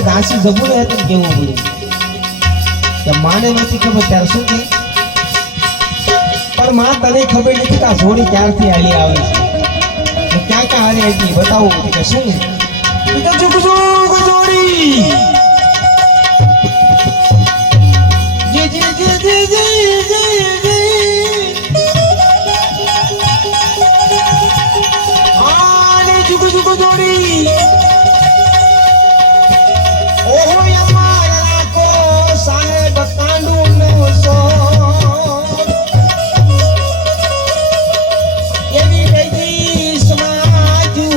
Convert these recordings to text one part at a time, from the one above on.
તારે દાસી જબુને હતું કેવું પડ્યું કે માને નથી ખબર ત્યારે શું કે પણ માં તને ખબર નથી કે આ જોડી ક્યારથી હાલી આવે છે ક્યાં ક્યાં હારી હતી બતાવું કે શું જુગ જુગ જોડી જી જી જી જી જી જુગ જુગ જોડી ઓહો અમારા કો સાહેબ કાંડુ નો સો એવી બેજી સમાજુ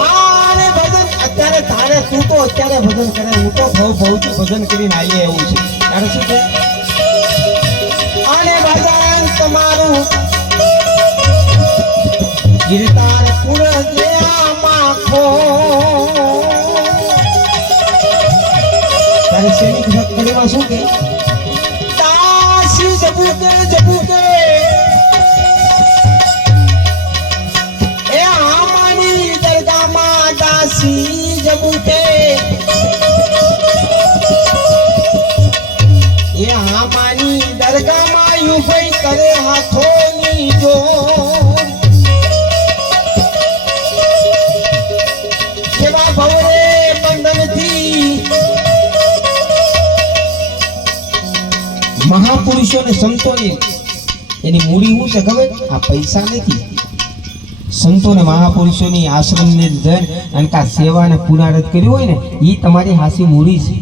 આને ભજન અત્યારે તારે તું તો અત્યારે ભજન કરે હું તો બહુથી ભજન કરીને આવીએ એવું છે તારે શું છે આને ભજન તમારું ગીરતાર પુર જે આમાખો તારે શેની ભક્તિમાં શું કે દાસી જબુકે એ આમાની દરગાહમાં દાસી જબુકે એ આમાની દરગાહમાં યુ ભાઈ કરે હાથોની જો મહાપુરુષો ને સંતોની એની મૂડી શું છે ખબર આ પૈસા નથી સંતો ને મહાપુરુષોની આશ્રમ ને જન અને કા સેવા ને પુનરાવર્ત કર્યું હોય ને એ તમારી હાસી મૂડી છે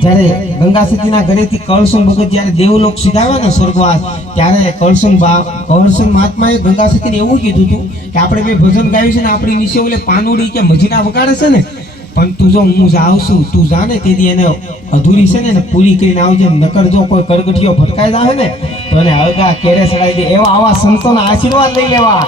જ્યારે ગંગાસતીના ઘરેથી કળસન ભગત જ્યારે દેવલોક સીધાવ્યા ને સ્વર્ગવાસ ત્યારે કળસન મહાત્માએ ગંગાસતીને એવું કીધું હતું કે આપણે બે ભજન ગાયું છે ને આપણી નીચે ઓલે પાનુડી કે મજીના વગાડે છે ને પણ તું જો હું આવશું તું જાને તેથી એને અધૂરી છે ને પૂરી કરીને આવજે નકર જો કોઈ કરગઠિયો ભટકાઈ જાય ને તો એને હળગા કેરે ચડાવી દે એવા આવા સંતોના આશીર્વાદ લઈ લેવા